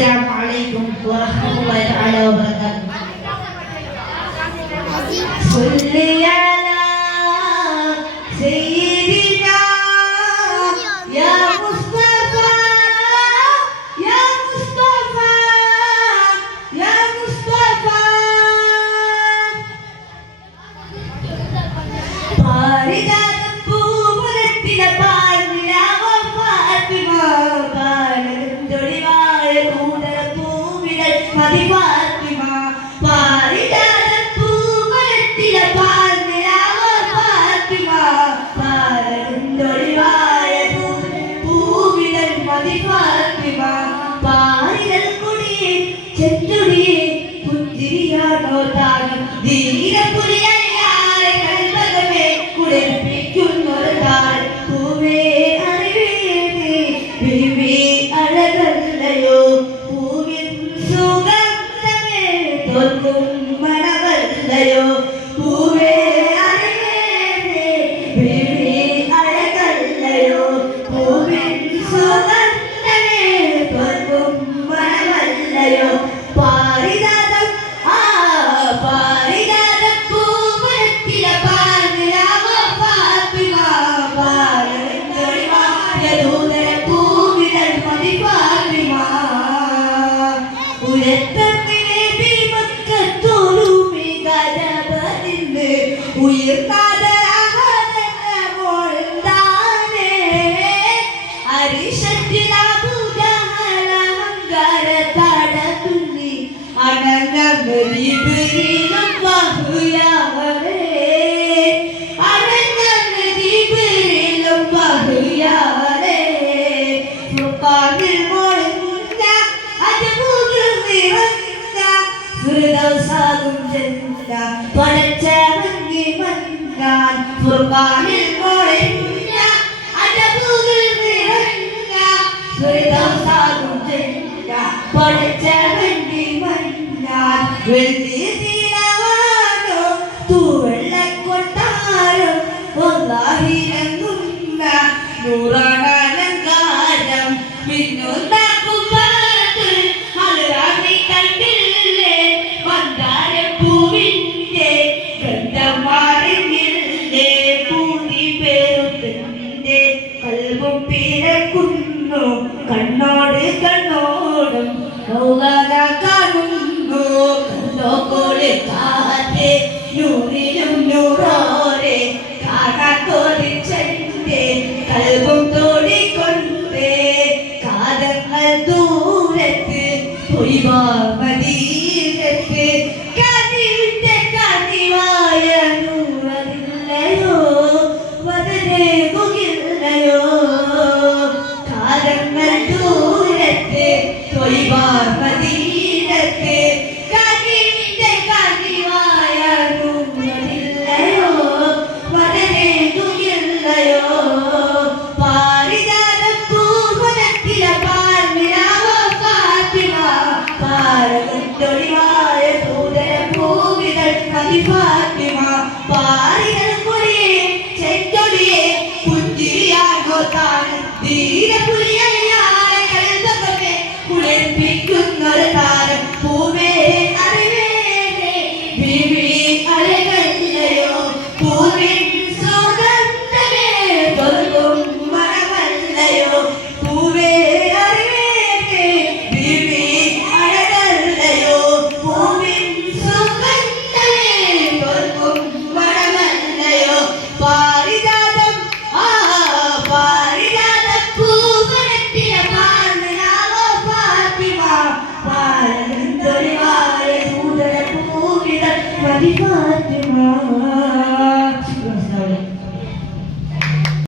അസ്സലാമു അലൈക്കും വറഹ്മത്തുള്ളാഹി തആല വബറകാതുഹു. സ്വല്ലി അലാ സയ്യിദിനാ യാ മുസ്തഫ യാ മുസ്തഫ യാ മുസ്തഫ. പാരിജാതം പൂമുലത്തില പാൽനിലാവ ഫാത്തിമ പാലന്തൊളിവായ കൂതര പൂവിടൽ മതി ഫാത്തിമ. പാരിജാതം പൂമുലത്തില പാൽനിലാവ ഫാത്തിമ പാലന്തൊളിവായ പൂവിടൽ മതി ഫാത്തിമ. പാരിടൽ കൊടിയെ ചെഞ്ചുടിയെ പുഞ്ചിരിയാണോ താനും ധീരപുരിയ കുളിർപ്പിക്കുന്നൊരു താൾ പൂവേ അറിവേണേ ബിബി അഴകല്ലയോ പൂവിൻ സുഗന്ധമേ തോന്നും മണമല്ലയോ പൂവേ അറിവേണേ ബിബി അഴകല്ലയോ പൂവിൻ സുഗന്ധമേ തോന്നും മണമല്ലയോ. പാരിജാതം പാരിജാതം പൂമുലത്തില പാൽനിലാവ ഫാത്തിമ പാലന്തൊളിവായ കൂതര പൂവിടൽ മതി ഫാത്തിമ. ഉയർത്തത്തിലെ ഭീമക്കത്തോലുമി ഗജപതിന്ന് ഉയർത്താത മോൾന്താനേ അരിശത്തിലൂജഹലഹങ്കാരത്തടത്തുന്നി അനങ്ങമരിബിരിലും വഹുയാവേ അനങ്ങമരിബിരിലും വഹുയാവേ. ഫുർഖാനിൽ മോളുന്ന അജബുകൾ നിറഞ്ഞ ഫിർദൗസാകും ജന്ന പടച്ചവങ്ങി മന്നാൻ. ഫുർഖാനിൽ മോളുന്ന അജബുകൾ നിറഞ്ഞ ഫിർദൗസാകും ജന്ന പടച്ചവങ്ങി മന്നാൻ. വെള്ളി നീലവാനോ തൂവെള്ളക്കൊട്ടാരോ വല്ലാഹിരങ്ങുന്ന നൂറാനലങ്കാരം മിന്നുന്ന കുമ്പാട്ട് അലറാണി കണ്ടില്ലേ മന്ദാരപ്പൂവിൻ്റെ ഗന്ധം മാറിഞ്ഞില്ലേ പൂതി പേരുത്തൻ്റെ കൽവും പിറക്കുന്നു കണ്ണോട് കണ്ണോടും